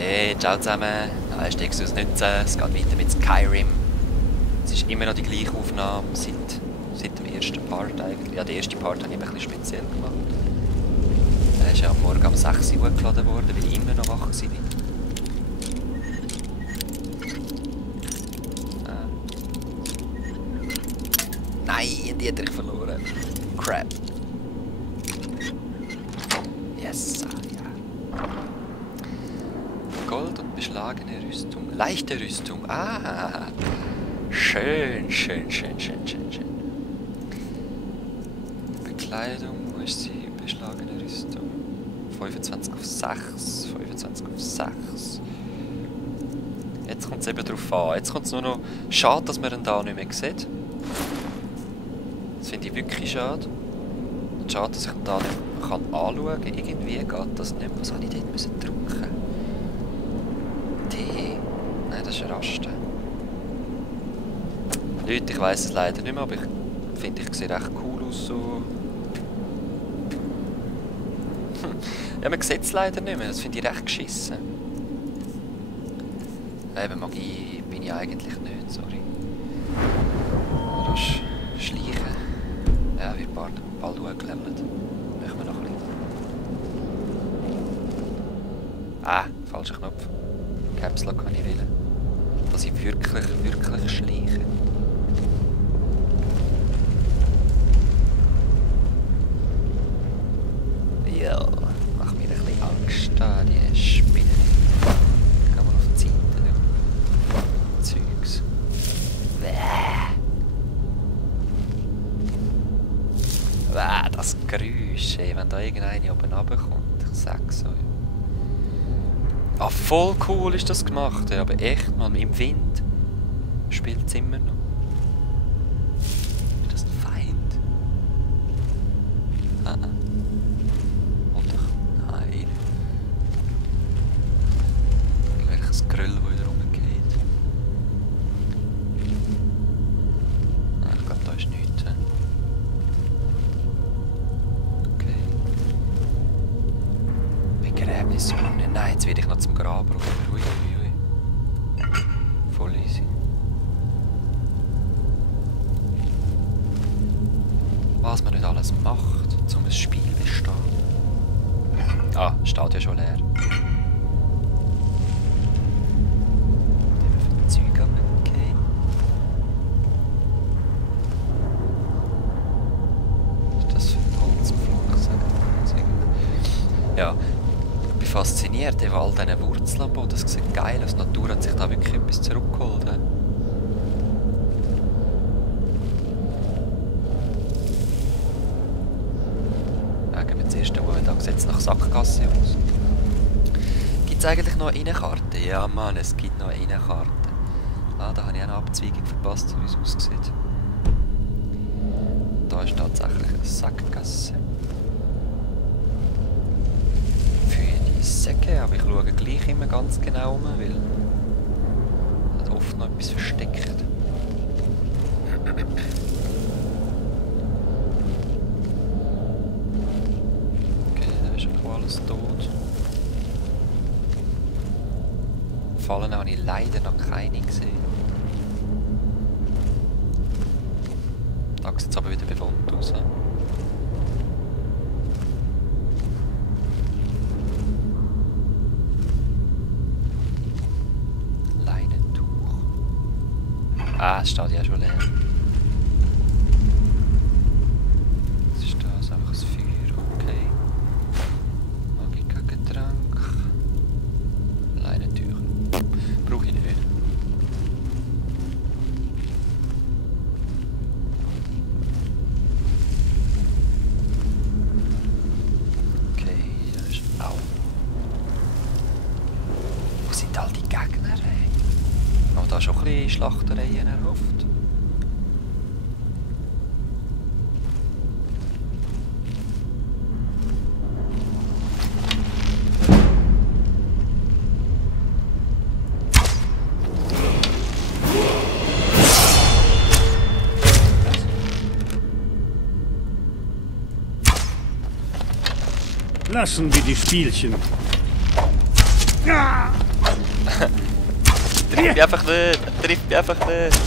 Hey, ciao zusammen. Nein, steckst du aus 19. Es geht weiter mit Skyrim. Es ist immer noch die gleiche Aufnahme seit dem ersten Part eigentlich. Ja, den ersten Part habe ich ein bisschen speziell gemacht. Er ist ja am Morgen um 6 Uhr hochgeladen worden, weil ich immer noch wach war. Nein, die hat er verloren. Crap. Yes, ja. Gold und beschlagene Rüstung. Leichte Rüstung. Ah. Schön, schön, schön, schön, schön, schön. Bekleidung, wo ist sie? Beschlagene Rüstung. 25 auf 6. 25 auf 6. Jetzt kommt es eben drauf an. Jetzt kommt es nur noch... Schade, dass man ihn da nicht mehr sieht. Das finde ich wirklich schade. Schade, dass ich ihn da nicht mehr anschauen kann. Irgendwie geht das nicht mehr. Was habe ich dort müssen drücken? T. Nein, das ist ein Rasten. Leute, ich weiss es leider nicht mehr, aber ich finde, ich sehe recht cool aus so. Ja, man sieht es leider nicht mehr. Das finde ich recht geschissen. Eben Magie bin ich eigentlich nicht, sorry. Das Schleichen. Ja, wird bald hochgelevelt. Machen wir noch ein bisschen. Ah, falscher Knopf. Caps Lock kann ich wählen. Dass ich wirklich schleiche. Ja, macht mir ein bisschen Angst da, die Spinnen. Kann man auf die Seite. Zeugs. Das Geräusch, ey, wenn da irgendeine oben runterkommt. Ich sag's euch. Ah, voll cool ist das gemacht, ey, aber echt, man, im Wind spielt es immer noch. Ist das ein Feind? Ah, oder? Nein. Irgendwelches Grüll, das wieder rumgeht. Ah, ich glaube, da ist nichts. Okay. Begräbnis. Nein, jetzt werde ich noch zum Graber. Ui. Voll easy. Was man nicht alles macht, um ein Spiel zu bestehen. Ah, steht ja schon leer. Wie viele Zeuge abgegeben? Was ist das für ein Holzpflock? Ja. Ich bin fasziniert von all diesen Wurzeln am Boden. Das sieht geil aus. Die Natur hat sich da wirklich etwas zurückgeholt. Gehen wir das erste Mal. Da sieht es nach Sackgasse aus. Gibt es eigentlich noch eine Innenkarte? Ja, Mann, es gibt noch eine Innenkarte. Ah, da habe ich eine Abzweigung verpasst, wie es aussieht. Da ist tatsächlich eine Sackgasse. Säcke, aber ich schaue gleich immer ganz genau um, weil hat oft noch etwas versteckt. Okay, da ist auch alles tot. Fallen habe ich leider noch keine gesehen. Da sieht es aber wieder bewohnt aus. Ah, es steht ja schon leer. Was ist das? Einfach ein Feuer, okay. Magika-Getränk. Leinentücher. Brauche ich nicht. Okay, da ist... Au. Wo sind all die Gegner? Oh, da schon ein bisschen Schlachtereien erhofft. Lassen wir die Spielchen. Ah! trifft mich einfach nicht! Er trifft mich einfach nicht!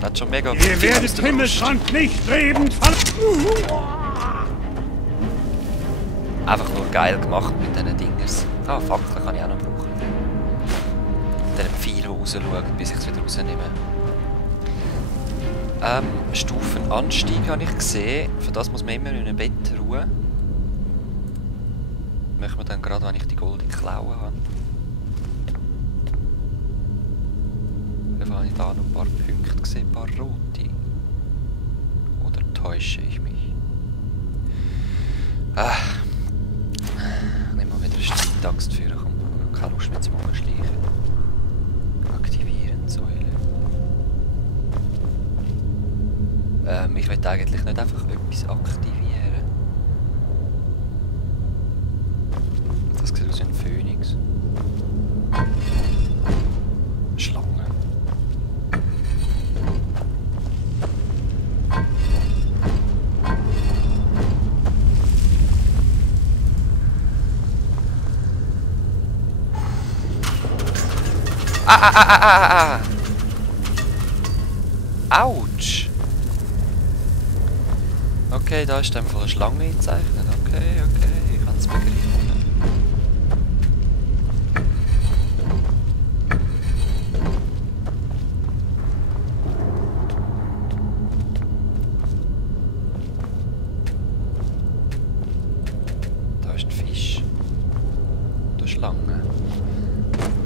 Er hat schon mega Ihr werdet Himmelsrand nicht lebend verlassen! Einfach nur geil gemacht mit diesen Dingers. Ah, Fackel kann ich auch noch brauchen. Mit diesen Pfeil rausschauen, bis ich es wieder rausnehme. Stufenanstieg habe ich gesehen. Für das muss man immer in einem Bett ruhen. Machen wir dann gerade, wenn ich die goldene Klaue habe. Dann habe ich da noch ein paar Punkte gesehen, ein paar rote. Oder täusche ich mich? Nehmen wir wieder eine Streitaxt für. Komm, keine Lust mehr zu machen, schleichen. Aktivieren, Säule. Ich will eigentlich nicht einfach etwas aktivieren. Das sieht aus wie ein Phönix. Schlange. Autsch! Okay, da ist dann von der Schlange gezeichnet. Okay, ich habe es begriffen. Da ist ein Fisch. Da ist Schlange.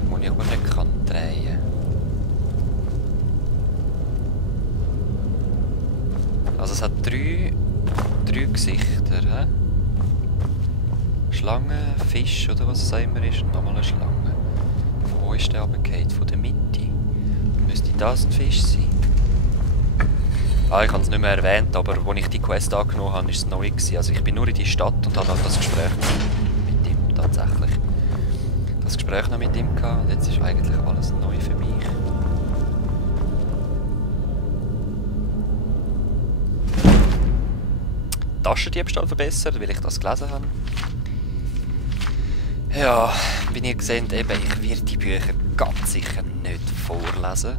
Wo ich aber nicht kann drehen. Also es hat drei Gesichter, hä? Schlange, Fisch oder was es auch immer ist und nochmal eine Schlange. Von wo ist der runtergefallen? Von der Mitte. Müsste das ein Fisch sein? Ah, ich habe es nicht mehr erwähnt, aber als ich die Quest angenommen habe, war es neu gewesen. Also ich bin nur in die Stadt und habe das Gespräch mit ihm tatsächlich. Das Gespräch noch mit ihm gehabt und jetzt ist eigentlich alles neu für mich. Taschendiebstahl verbessert, weil ich das gelesen habe. Ja, wie ihr seht, eben, ich werde die Bücher ganz sicher nicht vorlesen.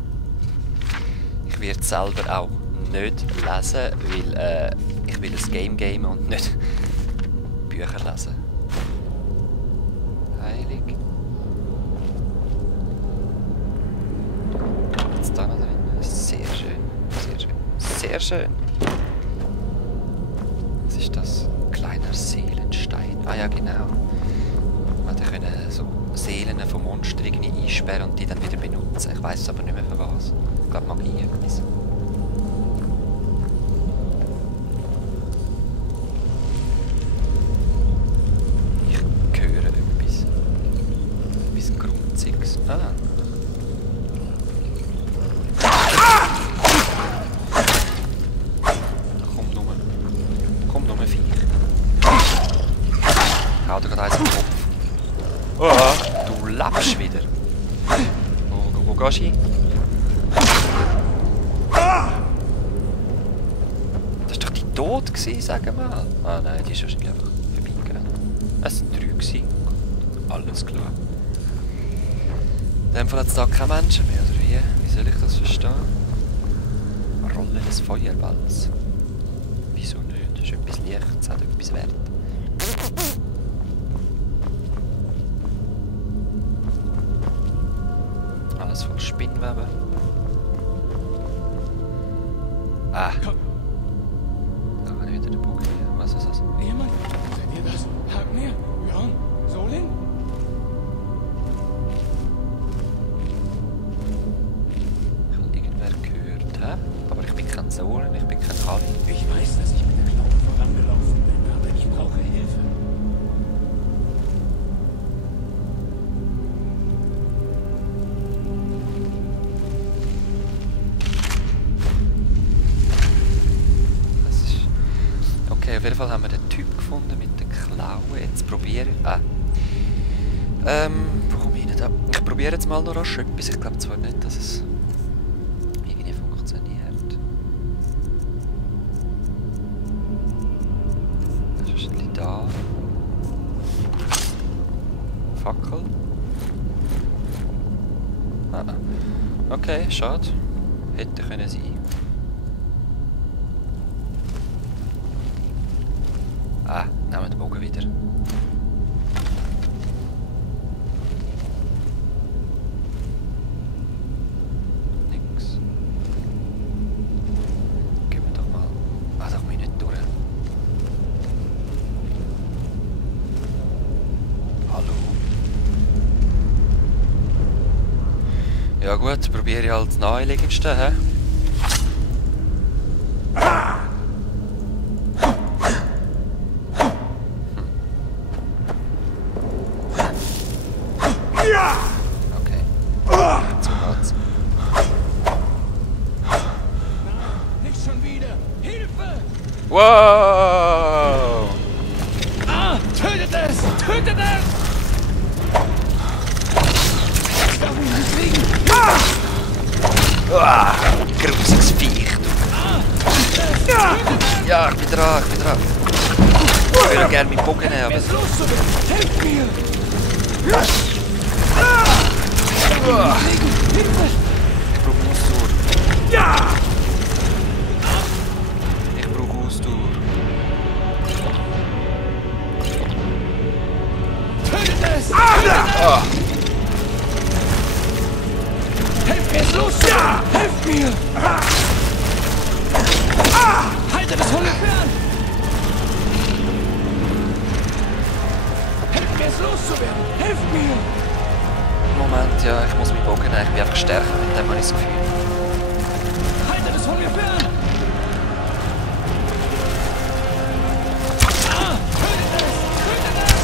Ich werde selber auch nicht lesen, weil ich will ein Game gamen und nicht Bücher lesen. Heilig. Jetzt da noch drin. Sehr schön, sehr schön, sehr schön. Was ist das? Kleiner Seelenstein. Ah ja, genau. Man können so Seelen von Monstern irgendwie einsperren und die dann wieder benutzen. Ich weiß aber nicht mehr für was. Ich glaube Magie etwas. Ich höre etwas. Etwas Grunziges. Ah. Komm nur, Viech. Hau dir gerade eins im Kopf. Oh, du lebst wieder. Wo gehst du hin? Das war doch die Tod, sag mal. Ah nein, die ist wahrscheinlich einfach vorbeigerannt. Es waren 3 gewesen. Alles klar. In dem Fall hat es da keine Menschen mehr, oder wie? Wie soll ich das verstehen? Rolle des Feuerballs. Wieso nicht? Das ist etwas Licht, es hat etwas Wert. Alles voll Spinnweben. Ah. Da kann ich wieder den Bogen hier. Was ist das? Jemand? Seid ihr das? Hagnir? Björn? Solin? Ich habe irgendwer gehört, hä? Aber ich bin kein Solin, ich bin kein Kali. Ich weiß, dass ich mit der Klaue vorangelaufen bin, aber ich brauche Hilfe. Okay, auf jeden Fall haben wir den Typ gefunden mit der Klaue. Jetzt probiere ich... wo komme ich nicht ab? Ich probiere jetzt mal noch rasch etwas. Ich glaube zwar nicht, dass es irgendwie funktioniert. Das ist wahrscheinlich da. Fackel. Ah. Okay, schade. Hätte können sein. Ah, nehmen wir den Bogen wieder. Nix. Gehen wir doch mal. Ah, da komme ich nicht durch. Hallo. Ja gut, probiere ich halt das Naheliegendste, hä? Okay. So geht's. Nicht schon wieder! Hilfe! Wow! Ah! Tötet es! Tötet es! Ich darf mich nicht liegen! Ah, grusiges Viech. Ja, ich bin dran, ich bin dran. Ich würde gerne meinen Bogen nehmen, aber... Es loszuwerden! Helft mir! Ich brauche Ausdauer. Ich brauche Ausdauer. Tötet es! Ah! Helft mir, es loszuwerden! Helft mir! Haltet es von mir fern! Helft mir, es loszuwerden! Helft mir! Moment, ja, ich muss meinen Bogen nehmen. Ich bin einfach stärker, mit dem habe ich das Gefühl. Haltet es von mir fern! Tötet es! Tötet es!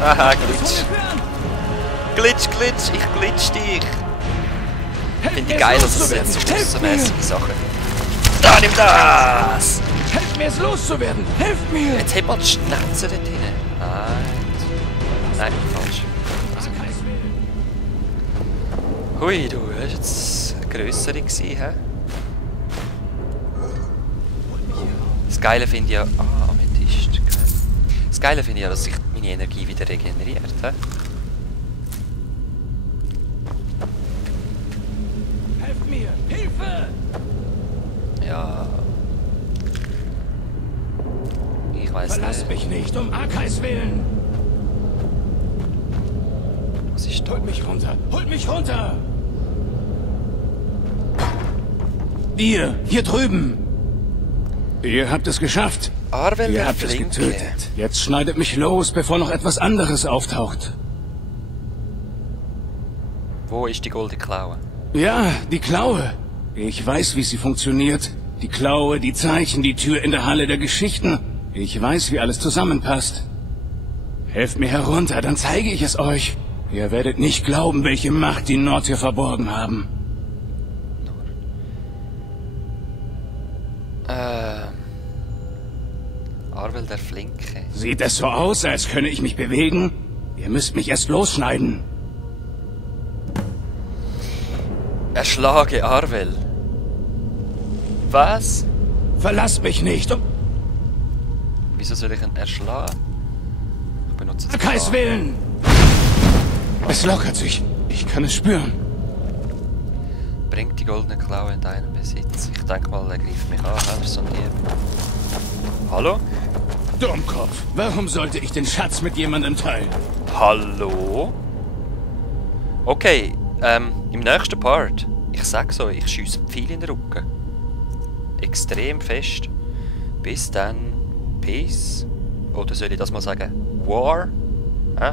Haha, Von Glitch. mir fern! Glitch, Glitch, ich glitch dich. Helft Finde mir, ich geil, es dass es jetzt loszuwerden! so Helft mir! massenmäßige Sachen. Da, nimm das! Helft mir, es loszuwerden! Helft mir! Jetzt hebt mal die Schnauze dort hinten. Nein, falsch. Hui, du, das war jetzt eine grössere gewesen, hä? Das Geile finde ich ja... Ah, Amethyst, geil. Das Geile finde ich ja, dass sich meine Energie wieder regeneriert, hä? Helft mir! Hilfe! Ja... Ich weiß Verlasst nicht. mich nicht, um Arkais willen! Was ist da? Holt mich runter! Holt mich runter! Ihr, hier drüben! Ihr habt es geschafft! Arvel Ihr der habt es Flinke. getötet. Jetzt schneidet mich los, bevor noch etwas anderes auftaucht. Wo ist die goldene Klaue? Ja, die Klaue. Ich weiß, wie sie funktioniert. Die Klaue, die Zeichen, die Tür in der Halle der Geschichten. Ich weiß, wie alles zusammenpasst. Helft mir herunter, dann zeige ich es euch. Ihr werdet nicht glauben, welche Macht die Nord hier verborgen haben. Arvel der Flinke. Sieht es so aus, als könne ich mich bewegen? Ihr müsst mich erst losschneiden. Erschlage Arvel. Was? Verlasst mich nicht, um Wieso soll ich ihn erschlagen? Ich benutze das Arkais Willen! Es lockert sich. Ich kann es spüren. Bringt die goldene Klaue in deinen Besitz. Ich denke mal, er greift mich an. Sondieren. Hallo? Dummkopf. Warum sollte ich den Schatz mit jemandem teilen? Hallo? Okay, im nächsten Part, ich sag's euch, ich schiesse viel in den Rücken. Extrem fest. Bis dann. Peace. Oder soll ich das mal sagen? War? Hä?